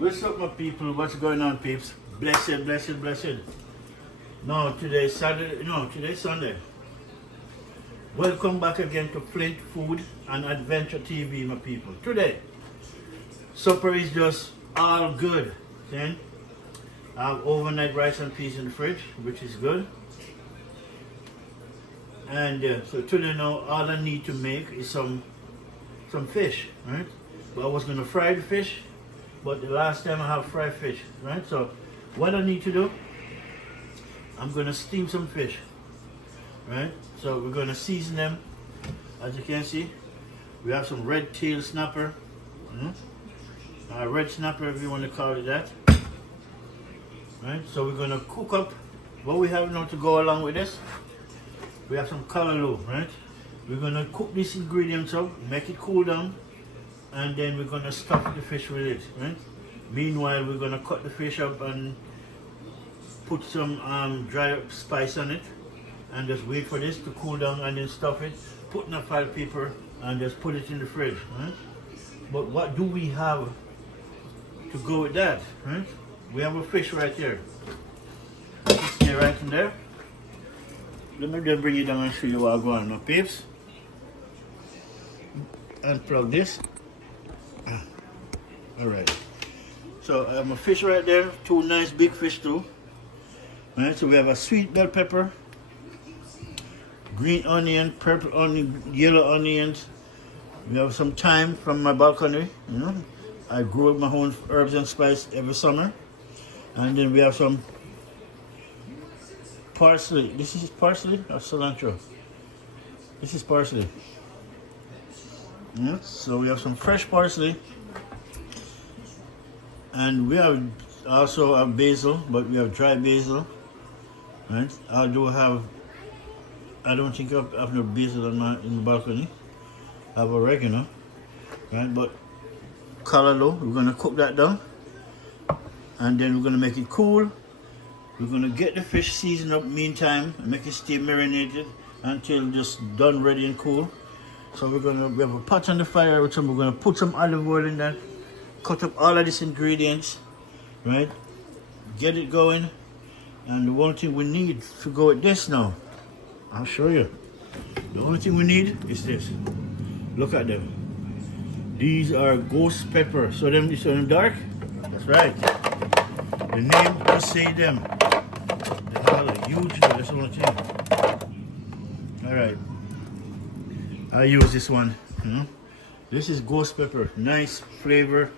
What's up, my people? What's going on, peeps? Blessed, blessed, blessed. No, today's Saturday. No, today's Sunday. Welcome back again to Flint Food and Adventure TV, my people. Today, supper is just all good. Then I have overnight rice and peas in the fridge, which is good. And so today now, all I need to make is some fish, right? But I was gonna fry the fish, but the last time I have fried fish, right? So what I need to do, I'm gonna steam some fish, right? So we're gonna season them. As you can see, we have some red tail snapper, red snapper if you want to call it that, right? So we're gonna cook up what we have now to go along with this. We have some callaloo, right? We're gonna cook these ingredients up, make it cool down, and then we're gonna stuff the fish with it, right? Meanwhile, we're gonna cut the fish up and put some dry spice on it, and just wait for this to cool down and then stuff it, put in a file paper, and just put it in the fridge, right? But what do we have to go with that, right? We have a fish right here. It's there, right in there. Let me just bring it down and show you what I'm going on now, peeps. Unplug this. Alright. So I have a fish right there, two nice big fish too. Alright, so we have a sweet bell pepper, green onion, purple onion, yellow onions. We have some thyme from my balcony, you know. I grow my own herbs and spice every summer. And then we have some parsley. This is parsley or cilantro? This is parsley. Yeah, so we have some fresh parsley. And we have also have basil, but we have dry basil. Right? I don't think I have no basil in the balcony. I have oregano. Right? But callaloo, we're gonna cook that down. And then we're gonna make it cool. We're gonna get the fish seasoned up meantime and make it stay marinated until just done, ready and cool. So we have a pot on the fire with we're gonna put some olive oil in there, cut up all of these ingredients, right? Get it going. And the one thing we need to go with this now, I'll show you. The only thing we need is this. Look at them. These are ghost pepper. So them dark? That's right. The name does say them. They have a huge, that's the only thing. Alright. I use this one. This is ghost pepper. Nice flavor.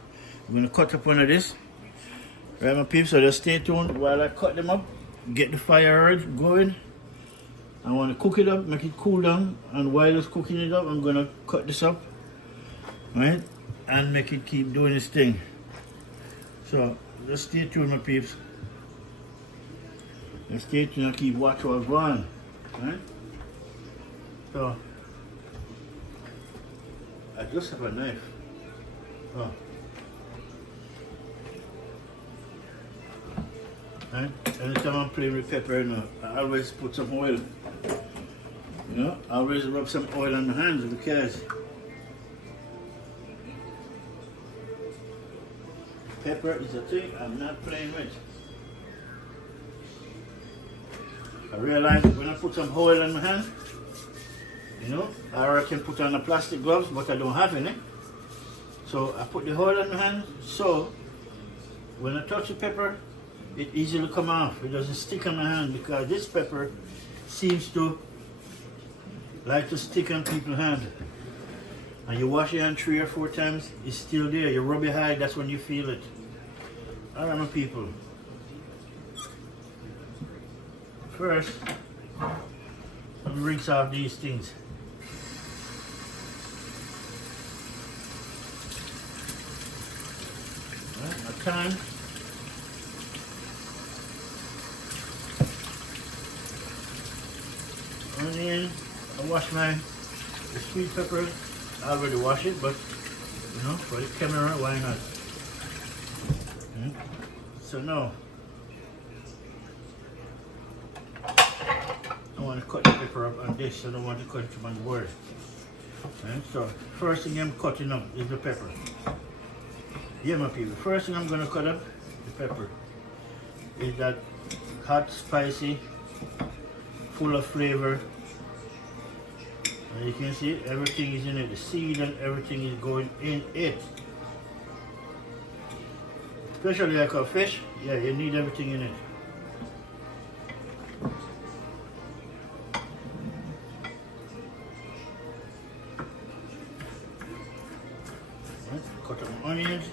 I'm gonna cut up one of this. Right, my peeps, so just stay tuned while I cut them up. Get the fire going. I want to cook it up, make it cool down, and while it's cooking it up, I'm gonna cut this up, right, and make it keep doing its thing. So just stay tuned, my peeps. Just stay tuned and keep watching what's going on, right? So I just have a knife. Oh. Right? Anytime I'm playing with pepper, you know, I always put some oil. You know, I always rub some oil on my hands because pepper is a thing I'm not playing with. I realize when I put some oil on my hand, you know, I can put on the plastic gloves, but I don't have any. So I put the oil on my hand, so when I touch the pepper, it easily come off. It doesn't stick on my hand because this pepper seems to like to stick on people's hand. And you wash your hand 3 or 4 times, it's still there. You rub your hand, that's when you feel it. Alright, my people. First, let me rinse off these things. Right, my time. Onion. I wash the sweet pepper. I already wash it, but you know, for the camera, why not? So now I want to cut the pepper up on this. I don't want to cut it on the board. Right? So first thing I'm cutting up is the pepper. Yeah, my people. First thing I'm gonna cut up the pepper is that hot, spicy, full of flavor. And you can see everything is in it. The seed and everything is going in it. Especially like a fish, yeah, you need everything in it. Right, cut up my onions.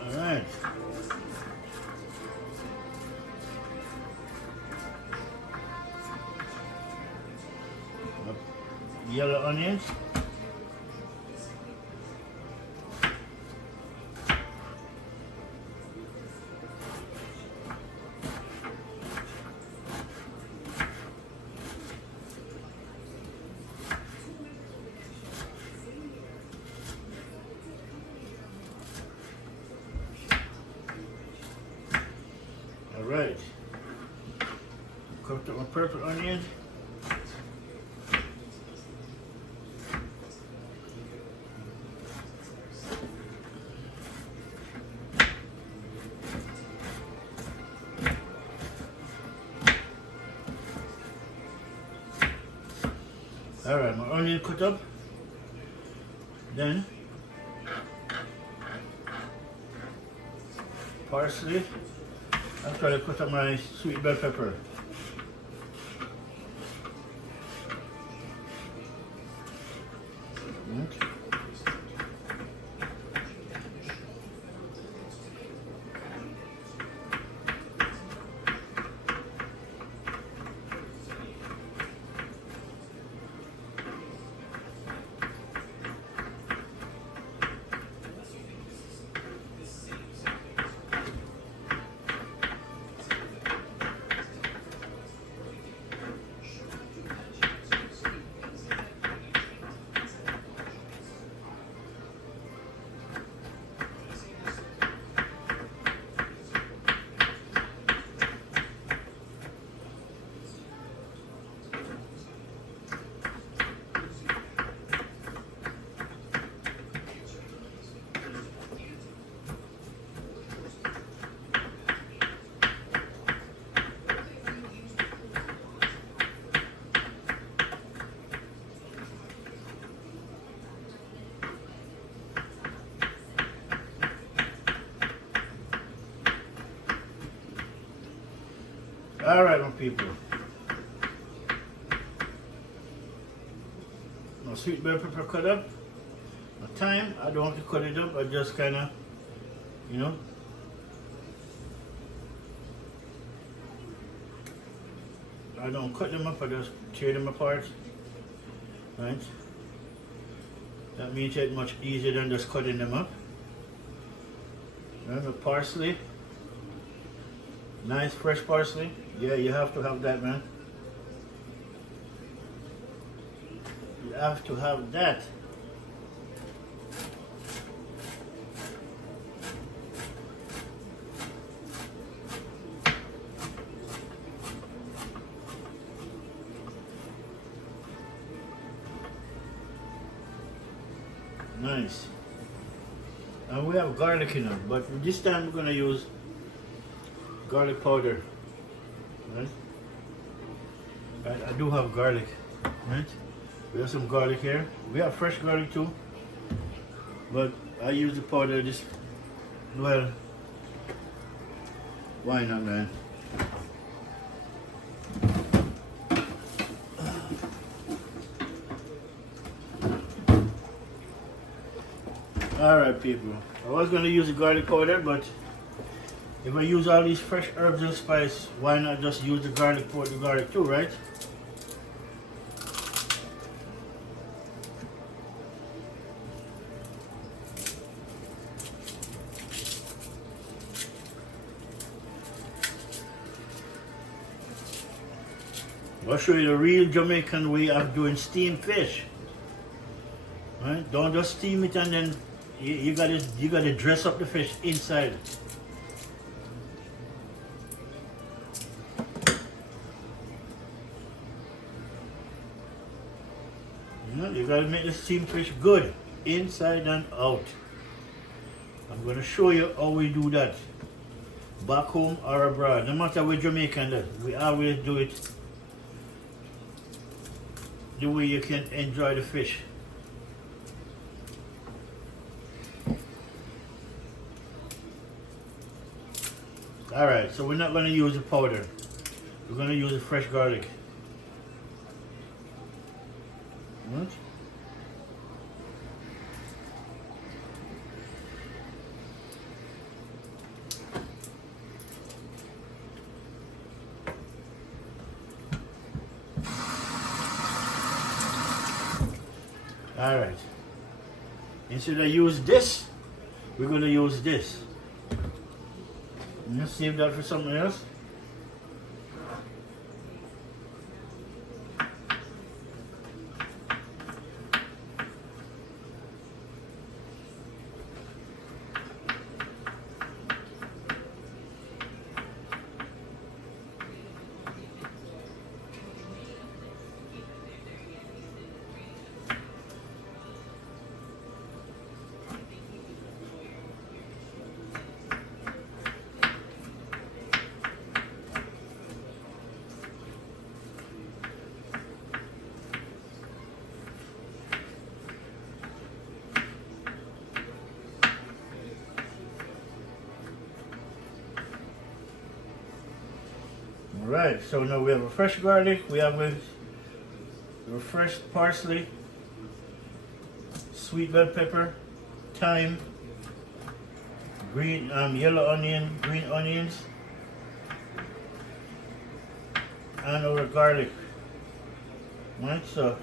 Alright. Yellow onions. Alright. Cooked up my purple onions. Alright, my onion cut up. Then parsley. After I cut up my sweet bell pepper. Alright, my people. My sweet bell pepper cut up. My thyme, I don't have to cut it up, I just kinda, you know. I don't cut them up, I just tear them apart. Right? That makes it much easier than just cutting them up. Right, the parsley. Nice fresh parsley. Yeah, you have to have that, man. You have to have that. Nice. And we have garlic in it, but this time we're gonna use garlic powder. Right? Right, I do have garlic. Right? We have some garlic here. We have fresh garlic too. But I use the powder just, well, why not, man? Alright, people. I was going to use the garlic powder, but if I use all these fresh herbs and spice, why not just use the garlic powder, the garlic too, right? I'll show you the real Jamaican way of doing steamed fish. Right? Don't just steam it and then you gotta dress up the fish inside. You gotta make the steamed fish good, inside and out. I'm gonna show you how we do that. Back home or abroad. No matter where Jamaican does, we always do it the way you can enjoy the fish. Alright, so we're not gonna use the powder. We're gonna use the fresh garlic. Right? Alright. Instead of use this, we're going to use this. Let's save that for something else. Alright, so now we have a fresh garlic, we have a fresh parsley, sweet bell pepper, thyme, green yellow onion, green onions, and our garlic. Right, so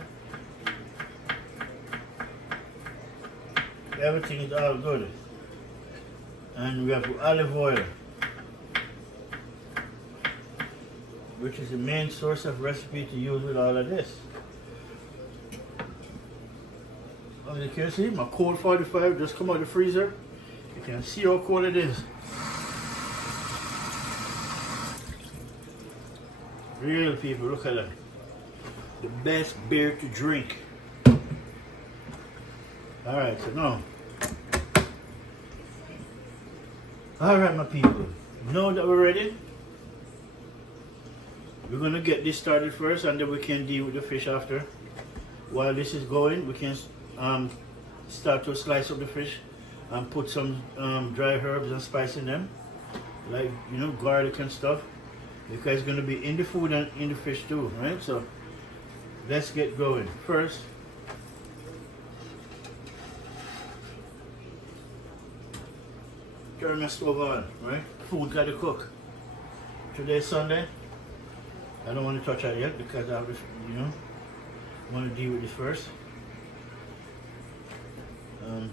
everything is all good. And we have olive oil, which is the main source of recipe to use with all of this. As you can see, my cold 45 just come out of the freezer. You can see how cold it is. Real people, look at that. The best beer to drink. Alright, so now. Alright, my people. Now that we're ready, we're going to get this started first and then we can deal with the fish after. While this is going, we can start to slice up the fish and put some dry herbs and spice in them. Like, you know, garlic and stuff. Because it's going to be in the food and in the fish too, right? So, let's get going. First, turn my stove on, right? Food got to cook. Today's Sunday. I don't want to touch that yet because I have, you know, want to deal with this first. All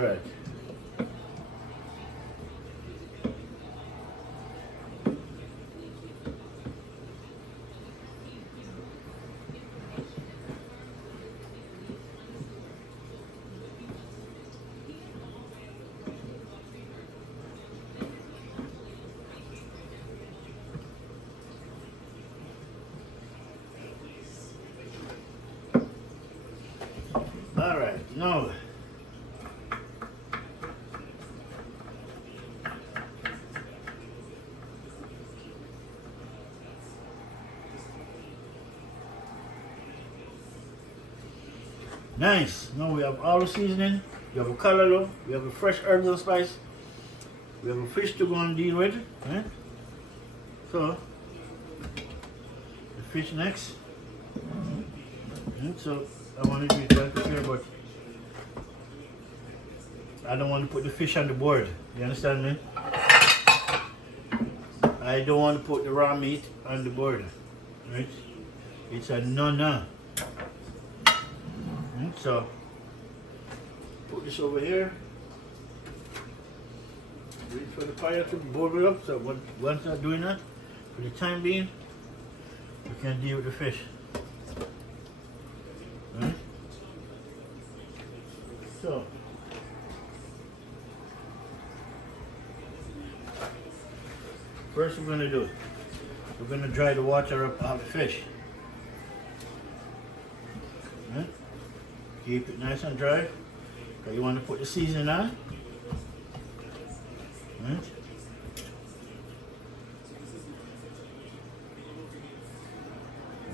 right. All right, now nice. Now we have all the seasoning. We have a callaloo. We have a fresh herbs and spice. We have a fish to go and deal with. Right? So the fish next. So I want to do that here, but I don't want to put the fish on the board. You understand me? I don't want to put the raw meat on the board. Right? It's a no-no. So put this over here. Wait for the fire to boil up. So once I'm doing that, for the time being, we can deal with the fish. Right? So first we're going to do, we're going to dry the water up out of the fish. Right? Keep it nice and dry. Okay, you want to put the seasoning on. Right?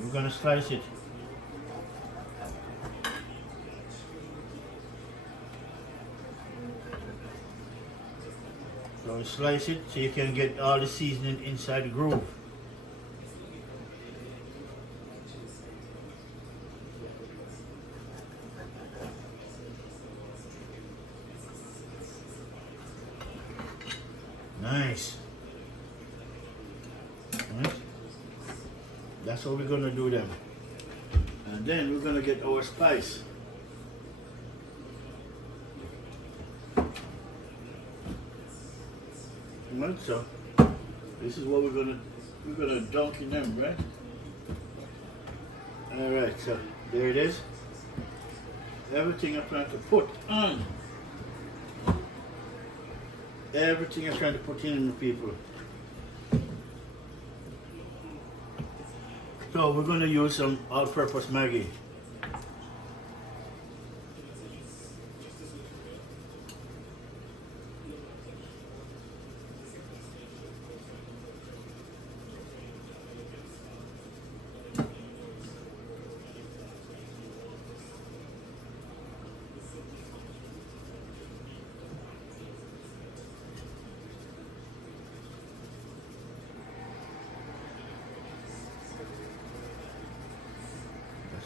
We're going to slice it. So slice it so you can get all the seasoning inside the groove. Nice. Right. That's what we're gonna do then. And then we're gonna get our spice. Right, so this is what we're gonna dunk in them, right? Alright, so there it is. Everything I'm trying to put on. Everything I'm trying to put in the people. So we're going to use some all-purpose Maggi.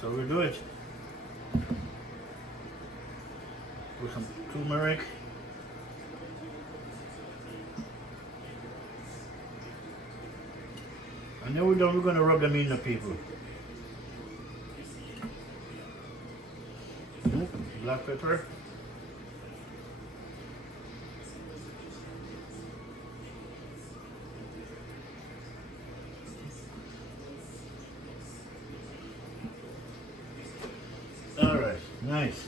So we do it. Put some turmeric. And then we're done, we're going to rub them in the people. Black pepper. Alright, nice.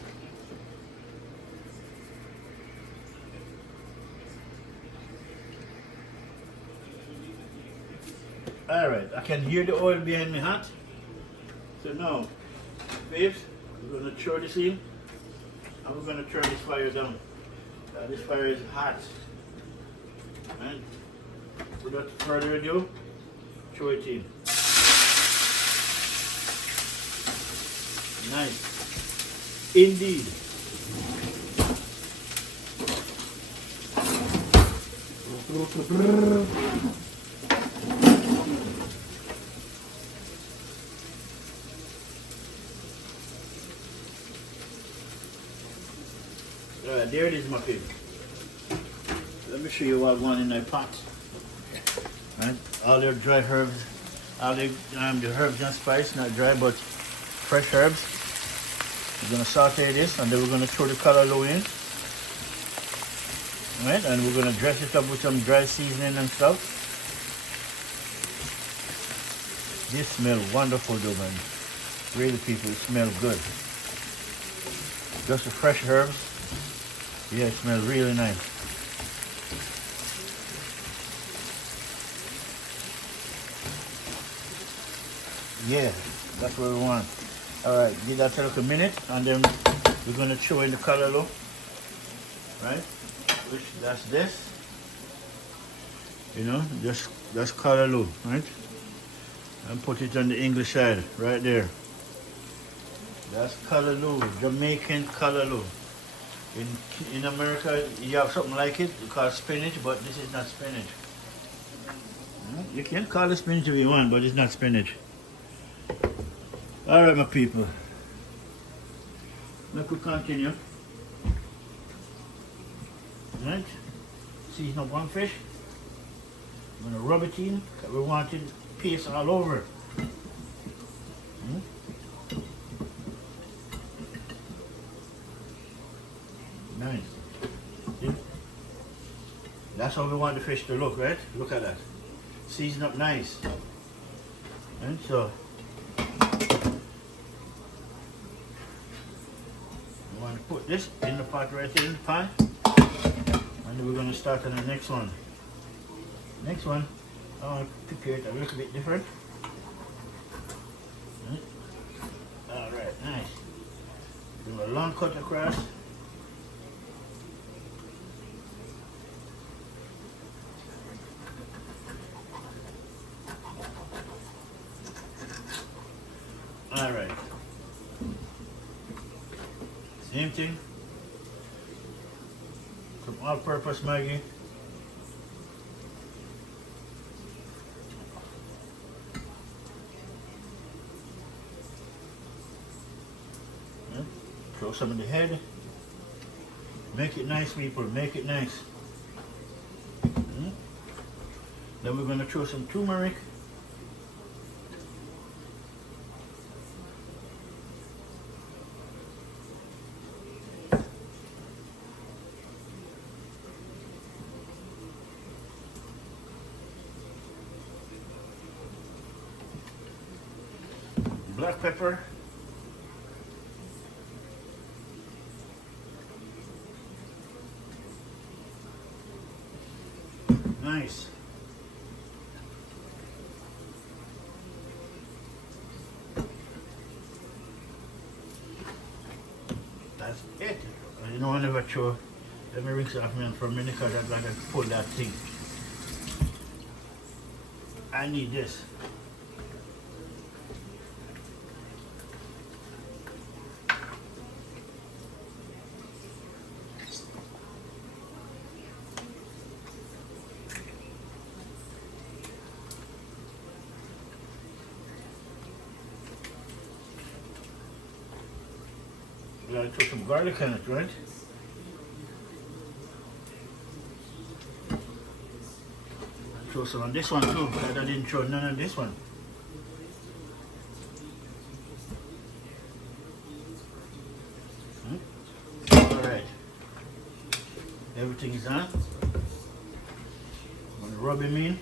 Alright, I can hear the oil behind me hot. So now, babes, we're going to throw this in and we're going to turn this fire down. This fire is hot. Right? Without further ado, throw it in. Nice. Indeed. Alright, there it is, my people. Let me show you what I want in my pot. Right? All the dry herbs, all the herbs and spice, not dry but fresh herbs. We're going to saute this and then we're going to throw the callaloo in. Right? And we're going to dress it up with some dry seasoning and stuff. This smells wonderful though, man. Really, people, it smells good. Just the fresh herbs. Yeah, it smells really nice. Yeah, that's what we want. Alright, give that a little minute and then we're going to throw in the callaloo. Right? Which, that's this. You know, that's callaloo, right? And put it on the English side, right there. That's callaloo, Jamaican callaloo. In America, you have something like it, you call it spinach, but this is not spinach. You can call it spinach if you want, but it's not spinach. Alright, my people. Let me continue. Right? Season up one fish. I'm going to rub it in, because we want it paste all over. Nice. See? That's how we want the fish to look, right? Look at that. Season up nice. And so we want to put this in the pot right here in the pan. And then we're going to start on the next one. Next one, I want to prepare it a little bit different. Alright, nice. Do a long cut across. Alright. Same thing. Some all-purpose Maggi. Throw some in the head. Make it nice, people. Make it nice. Then we're going to throw some turmeric. Black pepper. Nice. That's it. You know, I never throw. Let me rinse it off me for a minute because I've got to pull that thing. I need this. We gotta throw some garlic in it, right? Throw some on this one too, because I didn't throw none on this one. Alright. Everything is done. I'm gonna rub him in.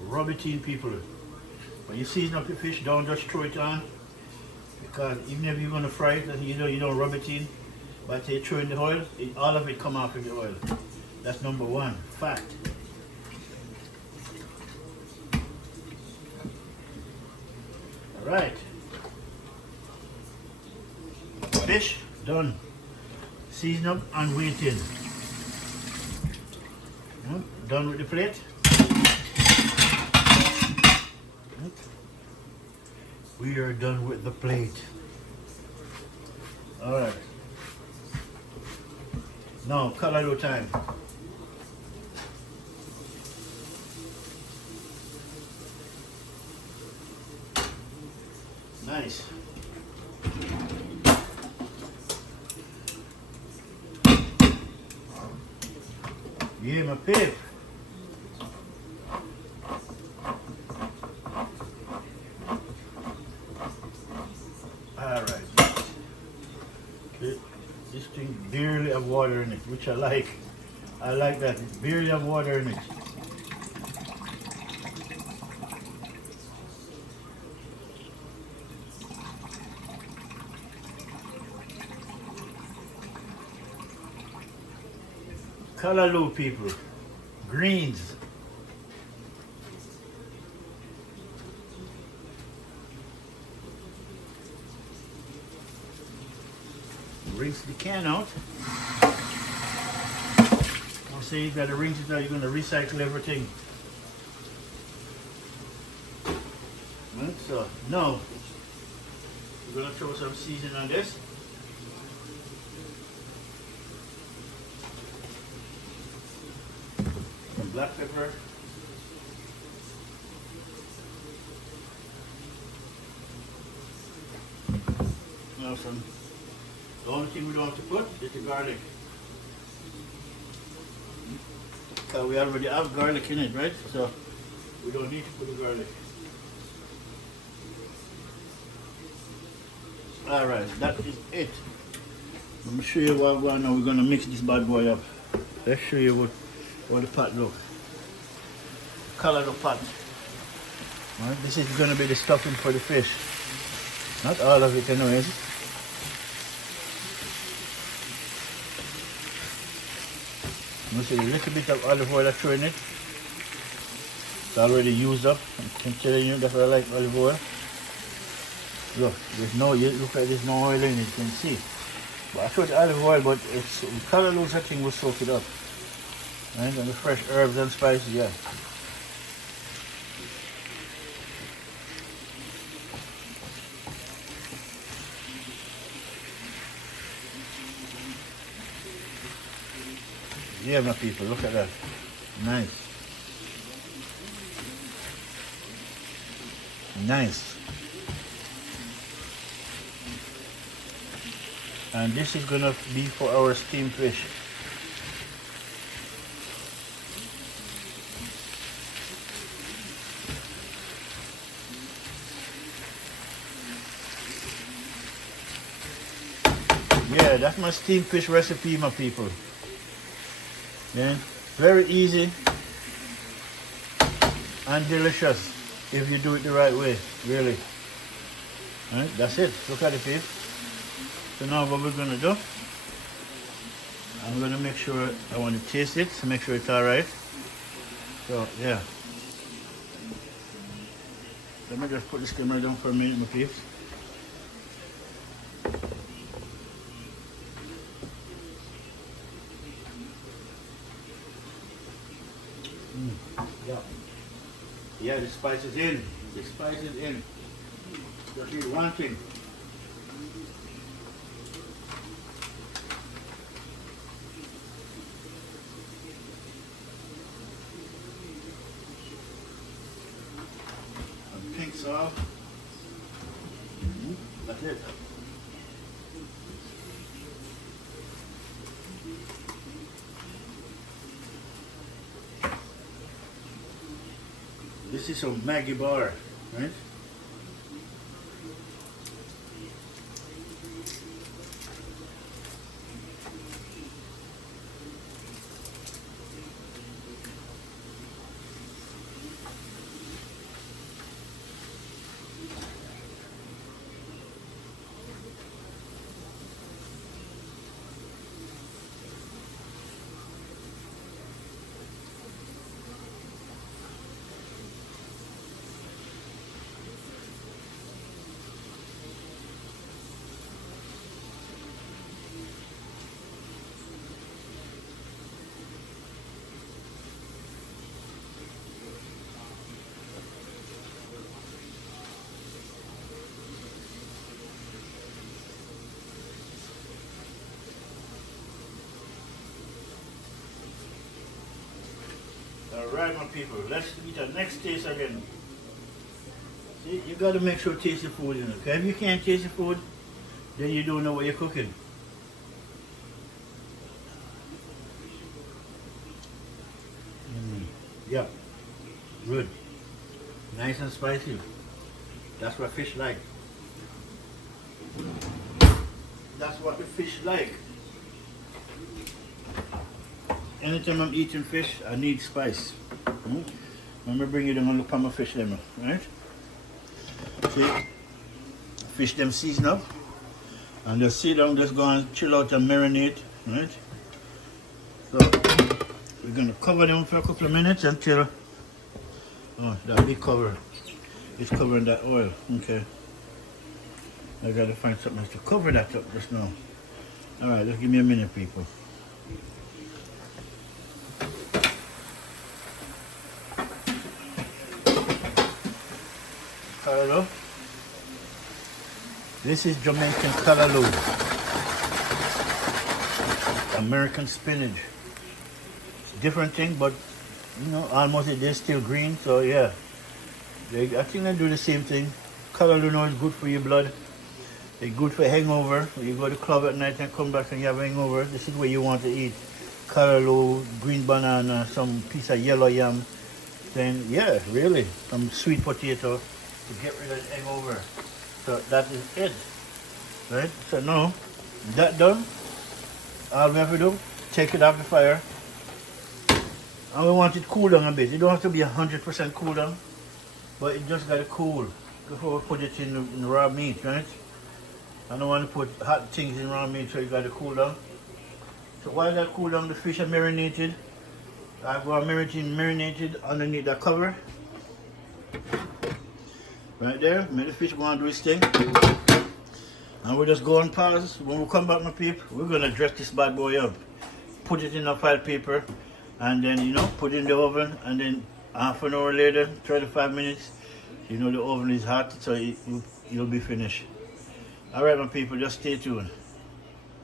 Rub it in, people. When you season up your fish, don't just throw it on, because even if you're going to fry it, you know you don't rub it in. But you throw in the oil, all of it come off in the oil. That's number one fact. All right, fish done. Season up and waiting. Done with the plate. We are done with the plate. Alright. Now, Callaloo time. Nice. Yeah, my pig. Alright. This thing barely have water in it, which I like. I like that. It barely have water in it. Callaloo, people. Greens. Rinse the can out. I'll say you gotta rinse it out, you're gonna recycle everything. Right, so now we're gonna throw some seasoning on this. Some black pepper. Now some. The only thing we don't have to put is the garlic. Because we already have garlic in it, right? So we don't need to put the garlic. Alright, that is it. Let me show you what we're going now. We're gonna mix this bad boy up. Let's show you what the pot look. Callaloo pot. Right, this is gonna be the stuffing for the fish. Not all of it, you know, is it? You see a little bit of olive oil I throw in it. It's already used up. I'm telling you, that's what I like olive oil. Look, look like there's no oil in it, you can see. But I throw the olive oil, but it's Callaloo's I think will soak it up. Right, and the fresh herbs and spices, yeah. Yeah, my people, look at that. Nice. Nice. And this is gonna be for our steamed fish. Yeah, that's my steamed fish recipe, my people. Yeah, very easy and delicious if you do it the right way, really. Alright, that's it. Look at it, people. So now what we're gonna do, I'm gonna make sure I want to taste it to make sure it's alright. So yeah. Let me just put this camera down for a minute, my peeps. Yeah. Yeah, the spice is in. The spice is in. Just need one thing. And pink salt. That's it. This is some Maggi bar, right? Alright, my people, let's eat our next taste again. See, you gotta make sure you taste the food, you know. Okay? If you can't taste the food, then you don't know what you're cooking. Yeah, good. Nice and spicy. That's what fish like. That's what the fish like. Anytime I'm eating fish, I need spice. Let me bring you down and look at my fish them, right? See, fish them season up, and just sit down, just go and chill out and marinate, right? So we're gonna cover them for a couple of minutes until that big cover is covering that oil. Okay, I gotta find something else to cover that up just now. All right, just give me a minute, people. Callaloo. This is Jamaican callaloo. American spinach. It's a different thing, but you know, almost it is still green. So yeah, I think they do the same thing. Callaloo now is good for your blood. It's good for hangover. When you go to the club at night and come back and you have a hangover, this is where you want to eat. Callaloo, green banana, some piece of yellow yam. Then yeah, really, some sweet potato to get rid of the hangover. So that is it. Right? So now, that done, all we have to do, take it off the fire. And we want it cool down a bit. It don't have to be 100% cool down, but it just got to cool before we put it in the raw meat, right? I don't want to put hot things in raw meat, so it got to cool down. So while that cool down, the fish are marinated. I go marinated underneath the cover. Right there, make the fish go and do its thing. And we just go on pause. When we come back, my people, we're gonna dress this bad boy up. Put it in a file paper, and then put it in the oven, and then half an hour later, 35 minutes, the oven is hot, so you'll be finished. Alright, my people, just stay tuned.